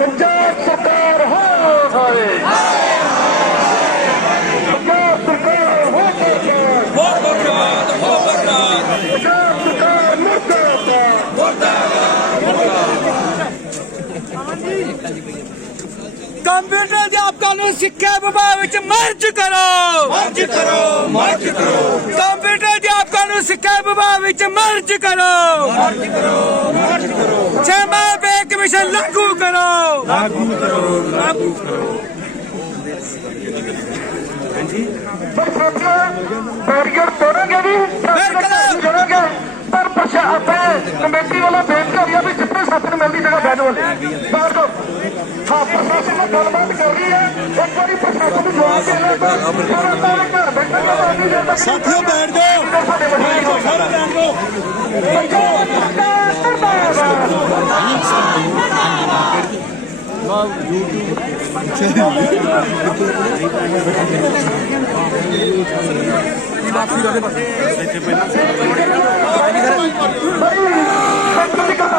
ਪੰਜਾਬ ਸਰਕਾਰ ਹੋ ਹਾਏ ਪੰਜਾਬ ਸਰਕਾਰ ਹੋ ਮੁਰਦਾਬਾਦ ਪੰਜਾਬ ਸਰਕਾਰ ਮੁਰਦਾਬਾਦ ਕੰਪਿਊਟਰ ਅਧਿਆਪਕਾਂ ਨੂੰ ਸਿੱਖਿਆ ਵਿਭਾਗ ਵਿੱਚ ਮਰਜ ਕਰੋ। ਮਰਜ ਕਰੋ ਮਰਜ ਕਰੋ। ਵਿਭਾਗ ਵਿੱਚ ਮਰਜ ਕਰੋ। ਮਰਜ ਕਰੋ ਮਰਜ ਕਰੋ। ਛੇਵਾਂ ਪੇ ਕਮਿਸ਼ਨ ਲਾਗੂ ਕਰੋ। ਪਰ ਸਾਥੀਓ ਬੈਰੀਅਰ ਤੋੜਾਂਗੇ ਵੀ। ਜੁੜਾਂਗੇ। ਪਰ ਪ੍ਰਸ਼ਾ ਆਪਣੇ ਕਮੇਟੀ ਵੱਲੋਂ ਬੇਨਤੀ ਹੋਈ ਹੈ ਵੀ ਜਿੱਥੇ ਸਾਥੀ ਨੂੰ ਮਿਲਦੀ ਜਗ੍ਹਾ ਬੈਠੋ। ਬਾਹਰ ਤੋਂ ਪ੍ਰਸ਼ਾਸਨ ਗੱਲਬਾਤ ਕਰ ਰਹੀ ਹੈ ਇੱਕ ਵਾਰੀ ਪ੍ਰਸ਼ਾਸਨ ਨੂੰ ਜਵਾਬ ਦੇ ਲੈ ਤਾਂ ਸਾਰਾ ਤਾਂ ਘਰ ਬੈਠਾ ਤਾਂ ਨਹੀਂ ਜਾਂਦਾ ਸਾਥੀਓ, ਬੈਠ ਜਾਓ। ਸਾਡੇ ਵੱਡੇ ਹੋ ਸਾਰੇ ਬੈਠ ਜਾਓ ਸੰਤੁਲਿਤ ਕਮਾਂਡ ਨਾ ਕਰੋ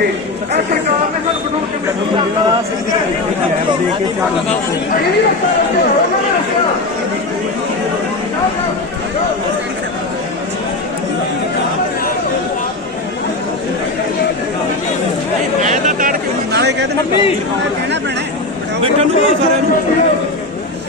ਕੇ ਇਹ ਸਰਕਾਰ ਨੇ ਸਾਨੂੰ ਦਿੱਤਾ ਅਜੇ ਵੀ ਰੱਖਿਆ ਉਹਨਾਂ ਨੇ ਮਿੰਟ ਸੁਣੋ ਜਦੋਂ ਆਈ ਗਈ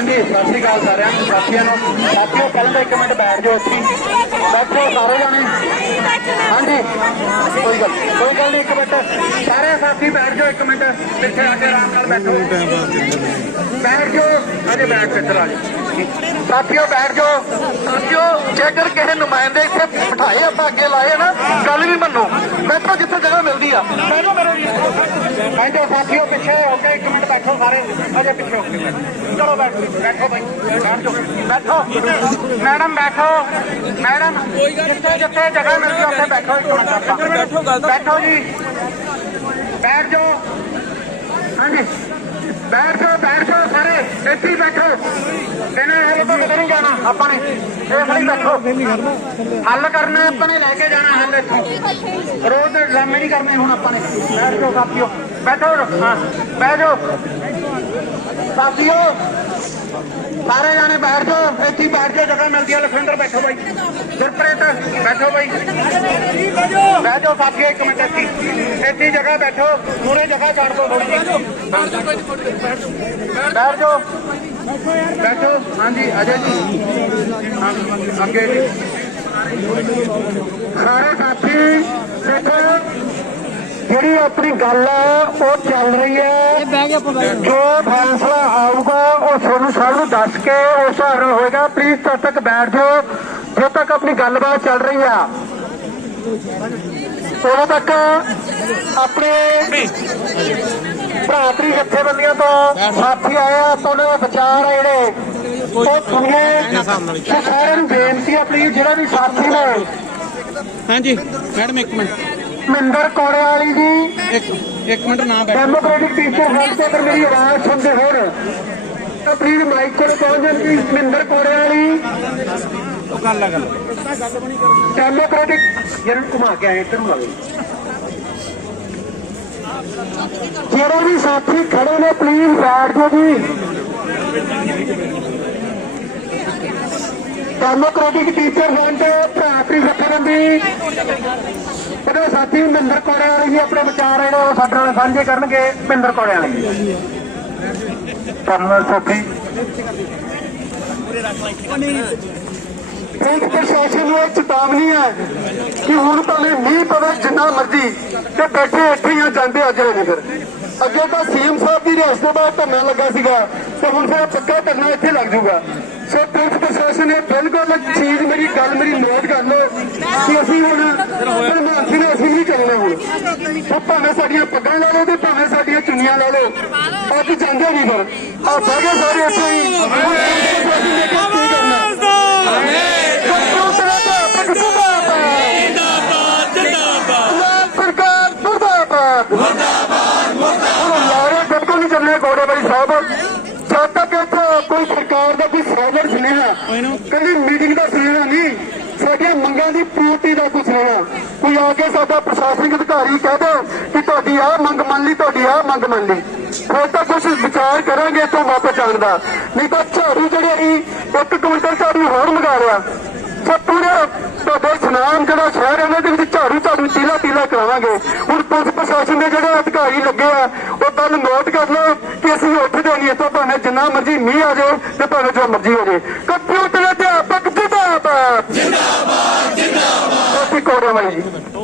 ਹਾਂਜੀ, ਸਤਿ ਸ਼੍ਰੀ ਅਕਾਲ ਸਾਰਿਆਂ ਨੂੰ, ਸਾਥੀਆਂ ਨੂੰ। ਸਾਥੀਓ, ਪਹਿਲਾਂ ਤਾਂ ਇੱਕ ਮਿੰਟ ਬੈਠ ਜਾਓ ਇੱਥੇ ਬੈਠੋ ਸਾਰੇ ਜਾਣੇ। ਹਾਂਜੀ। ਕੋਈ ਗੱਲ ਕੋਈ ਗੱਲ ਨਹੀਂ, ਇੱਕ ਮਿੰਟ। ਸਾਰੇ ਸਾਥੀ ਬੈਠ ਜਾਓ ਇੱਕ ਮਿੰਟ। ਪਿੱਛੇ ਆ ਕੇ ਆਰਾਮ ਨਾਲ ਬੈਠੋ। ਬੈਠ ਜਾਓ। ਅਜੇ ਬੈਠ ਕੇ ਚਲਾ ਜਾਓ। ਸਾਥੀਓ, ਬੈਠ ਜਾਓ। ਸਾਥੀਓ, ਜੇਕਰ ਕਿਸੇ ਨੁਮਾਇੰਦੇ ਇੱਥੇ ਬਿਠਾਏ ਆਪਾਂ ਅੱਗੇ ਲਾਏ ਨਾ, ਗੱਲ ਵੀ ਮੰਨੋ। ਬੈਠੋ ਜਿੱਥੇ ਜਗ੍ਹਾ ਮਿਲਦੀ ਆ। ਬੈਠੋ ਬੈਠੋ ਸਾਥੀਓ, ਪਿੱਛੇ ਹੋ ਕੇ ਇੱਕ ਮਿੰਟ ਬੈਠੋ ਸਾਰੇ। ਅਜੇ ਪਿੱਛੇ ਹੋ ਕੇ। ਚਲੋ ਬੈਠੋ। ਬੈਠੋ ਭਾਈ ਬੈਠੋ। ਮੈਡਮ ਬੈਠੋ। ਮੈਡਮ, ਜਿੱਥੇ ਜਿੱਥੇ ਜਗ੍ਹਾ ਮਿਲਦੀ ਉੱਥੇ ਬੈਠੋ ਇੱਕ ਮਿੰਟ। ਆਪਾਂ ਬੈਠੋ ਜੀ। ਬੈਠ ਜਾਓ। ਹਾਂਜੀ। ਬੈਠ ਜਾਓ ਬੈਠ ਜਾਓ ਸਾਰੇ। ਇੱਥੇ ਬੈਠੋ। ਇਹਨੇ ਹੱਲ ਤੋਂ ਕਿਤੇ ਨਹੀਂ ਜਾਣਾ ਆਪਾਂ ਨੇ। ਇਸ ਲਈ ਬੈਠੋ। ਹੱਲ ਕਰਨਾ, ਆਪਾਂ ਨੇ ਲੈ ਕੇ ਜਾਣਾ ਹੱਲ ਇੱਥੋਂ। ਰੋਜ਼ ਲਾਮੇ ਨਹੀਂ ਕਰਨੇ ਹੁਣ ਆਪਾਂ ਨੇ। ਬੈਠ ਜਾਓ ਸਾਥੀਓ ਬੈਠੋ। ਹਾਂ। ਬੈਠ ਜਾਓ। ਸਾਥੀਓ, ਸਾਰੇ ਜਾਣੇ ਬੈਠ ਜਾਓ, ਇੱਥੇ ਬੈਠ ਜਾਓ, ਜਗ੍ਹਾ ਮਿਲਦੀ ਹੈ ਲਖਵਿੰਦਰ ਬੈਠੋ ਬਾਈ। ਗੁਰਪ੍ਰੀਤ, ਬੈਠੋ ਬਾਈ। ਬਹਿ ਜਾਓ ਸਾਥੀਓ ਇੱਕ ਮਿੰਟ, ਇੱਥੇ ਇੱਥੇ ਜਗ੍ਹਾ ਬੈਠੋ ਮੂਰੇ ਜਗ੍ਹਾ ਛੱਡ ਦਿਓ ਥੋੜੀ ਜਿਹੀ। ਬੈਠ ਜਾਓ। ਬੈਠੋ, ਹਾਂਜੀ, ਅਜੇ ਜੀ। ਅੱਗੇ ਜੀ। ਸਾਰੇ ਸਾਥੀ, ਦੇਖੋ ਜਿਹੜੀ ਆਪਣੀ ਗੱਲ ਹੈ ਉਹ ਚੱਲ ਰਹੀ ਹੈ। ਜੋ ਫੈਸਲਾ ਆਊਗਾ ਉਹ ਤੁਹਾਨੂੰ ਸਭ ਨੂੰ ਦੱਸ ਕੇ ਉਸ ਨਾਲ ਹੋਏਗਾ। ਪਲੀਜ਼ ਤਦ ਤੱਕ ਬੈਠ ਜਾਓ ਜਦੋਂ ਤੱਕ ਆਪਣੀ ਗੱਲਬਾਤ ਚੱਲ ਰਹੀ ਆ। ਉਦੋਂ ਤੱਕ ਆਪਣੇ ਭਰਾਤਰੀ ਜਥੇਬੰਦੀਆਂ ਤੋਂ ਸਾਥੀ ਆਏ ਆ ਤਾਂ ਉਹਨਾਂ ਦੇ ਵਿਚਾਰ ਆ ਜਿਹੜੇ। ਉਹ ਸੁਣੀਏ ਤੇ ਸਾਰਿਆਂ ਨੂੰ ਬੇਨਤੀ ਆ ਪਲੀਜ਼ ਜਿਹੜਾ ਵੀ ਸਾਥੀ ਨੇ। ਹਾਂਜੀ ਮੈਡਮ ਇੱਕ ਮਿੰਟ। ਮਹਿੰਦਰ ਕੋੜੇ ਵਾਲੀ ਜੀ। ਇੱਕ ਇੱਕ ਮਿੰਟ ਨਾ ਬੈਠ। ਡੈਮੋਕ੍ਰੈਟਿਕ ਟੀਚਰ ਹੈਲਥ ਤੇ ਅਗਰ ਮੇਰੀ ਆਵਾਜ਼ ਸੁਣਦੇ ਹੋਣ ਤਾਂ ਪਲੀਜ਼ ਮਾਈਕ ਕੋਲ ਪਹੁੰਚ ਜਾਣ ਜੀ ਮਹਿੰਦਰ ਕੋੜੇ ਵਾਲੀ। ਉਹ ਗੱਲ ਗੱਲ ਡੈਮੋਕ੍ਰੈਟਿਕ ਜਰਨ ਘੁਮਾ ਕੇ ਆਏ ਇੱਧਰ ਨੂੰ ਆਵੇ ਜਿਹੜੇ ਵੀ ਸਾਥੀ ਖੜੇ ਨੇ ਪਲੀਜ਼ ਬੈਠ ਜਾਓ ਜੀ। ਡੈਮੋਕ੍ਰੈਟਿਕ ਟੀਚਰ ਫਰੰਟ ਭਰਾਤਰੀ ਜਥੇਬੰਦੀ ਉਹਦੇ ਸਾਥੀ ਮਹਿੰਦਰ ਕੋੜੇ ਵਾਲੇ ਜੀ ਆਪਣੇ ਵਿਚਾਰ ਜਿਹੜੇ ਉਹ ਸਾਡੇ ਨਾਲ ਸਾਂਝੇ ਕਰਨਗੇ ਮਹਿੰਦਰ ਕੋੜੇ ਵਾਲੇ। ਧੰਨਵਾਦ ਸਾਥੀ। ਇੱਕ ਪ੍ਰਸ਼ਾਸਨ ਨੂੰ ਇਹ ਚੇਤਾਵਨੀ ਹੈ ਕਿ ਹੁਣ ਭਾਵੇਂ ਮੀਂਹ ਪਵੇ ਜਿੰਨਾ ਮਰਜ਼ੀ ਤੇ ਬੈਠੇ ਇੱਥੇ ਹੀ ਜਾਂਦੇ ਅੱਜ ਨੇ ਫਿਰ ਅੱਗੇ ਤਾਂ ਸੀਐਮ ਸਾਹਿਬ ਦੀ ਰਿਹਾਇਸ਼ ਦੇ ਬਾਅਦ ਧਰਨਾ ਲੱਗਾ ਸੀਗਾ ਤੇ ਹੁਣ ਫਿਰ ਪੱਕਾ ਧਰਨਾ ਇੱਥੇ ਲੱਗ ਜਾਊਗਾ। ਸੋ ਪੁਲਿਸ ਪ੍ਰਸ਼ਾਸਨ ਨੇ ਬਿਲਕੁਲ ਚੀਜ਼ ਮੇਰੀ ਗੱਲ ਮੇਰੀ ਨੋਟ ਕਰ ਲਓ ਕਿ ਅਸੀਂ ਹੁਣ ਪ੍ਰਧਾਨ ਜੀ ਨੇ ਅਸੀਂ ਨਹੀਂ ਚੱਲਣਾ ਹੁਣ। ਉਹ ਭਾਵੇਂ ਸਾਡੀਆਂ ਪੱਗਾਂ ਲਾ ਲਓ ਤੇ ਭਾਵੇਂ ਸਾਡੀਆਂ ਚੁੰਨੀਆਂ ਲਾ ਲਓ ਅੱਜ ਜਾਂਦੇ ਨਹੀਂ ਫਿਰ ਆ ਬਹਿ ਸਾਰੇ ਇੱਥੇ ਹੀ। ਪ੍ਰਸ਼ਾਸਨ ਨੇ ਕੀ ਕਰਨਾ। ਸਰਕਾਰ ਮੁਰਦਾਬਾਦ। ਮੁਰਦਾਬਾਦ ਮੁਰਦਾਬਾਦ ਲਾਰੇ ਬਿਲਕੁਲ ਨਹੀਂ ਚੱਲੇ ਗੋੜੇ ਬਾਈ ਸਾਹਿਬ। ਕੋਈ ਸਰਕਾਰ ਦਾ ਕੋਈ ਸੌਲਰ ਸੁਨੇਹਾ? ਕੱਲੀ ਮੀਟਿੰਗ ਦਾ ਸੁਨੇਹਾ ਨਹੀਂ। ਸਾਡੀਆਂ ਮੰਗਾਂ ਦੀ ਪੂਰਤੀ ਦਾ ਕੋਈ ਸੁਨੇਹਾ। ਕੋਈ ਆ ਕੇ ਸਾਡਾ ਪ੍ਰਸ਼ਾਸਨਿਕ ਅਧਿਕਾਰੀ ਕਹਿ ਦੇ ਕਿ ਤੁਹਾਡੀ ਆਹ ਮੰਗ ਮੰਨ ਲਈ ਤੁਹਾਡੀ ਆਹ ਮੰਗ ਮੰਨ ਲਈ। ਫਿਰ ਤਾਂ ਕੁਝ ਵਿਚਾਰ ਕਰਾਂਗੇ ਤੋਂ ਵਾਪਸ ਜਾਣ ਦਾ। ਨਹੀਂ ਤਾਂ ਝਾੜੂ ਜਿਹੜੇ ਇੱਕ ਕੁਇੰਟਲ ਝਾੜੂ ਹੋਰ ਮੰਗਾ ਲਿਆ। ਸੋ ਪੂਰੇ ਤੁਹਾਡੇ ਸੁਨਾਮ ਜਿਹੜਾ ਸ਼ਹਿਰ ਹੈ? ਉਹਦੇ ਵਿੱਚ ਝਾੜੂ ਝਾੜੂ ਤੀਲਾ ਤੀਲਾ ਕਰਾਵਾਂਗੇ। ਹੁਣ ਪੁਲਿਸ ਪ੍ਰਸ਼ਾਸਨ ਦੇ ਜਿਹੜੇ ਅਧਿਕਾਰੀ ਲੱਗੇ ਆ, ਉਹ ਗੱਲ ਨੋਟ ਕਰ ਲਓ ਕਿ ਅਸੀਂ ਉੱਠਦੇ ਨਹੀਂ ਇੱਥੋਂ ਭਾਵੇਂ ਜਿੰਨਾ ਮਰਜ਼ੀ ਮੀਂਹ ਆ ਜਾਏ ਤੇ ਭਾਵੇਂ ਜੋ ਮਰਜ਼ੀ ਹੋ ਜਾਏ। ਕੰਪਿਊਟਰ ਅਧਿਆਪਕ ਜਿੰਦਾਬਾਦ! ਜਿੰਦਾਬਾਦ ਜਿੰਦਾਬਾਦ! ਅਸੀਂ ਕੋੜੇ ਵਾਲੀ ਜੀ।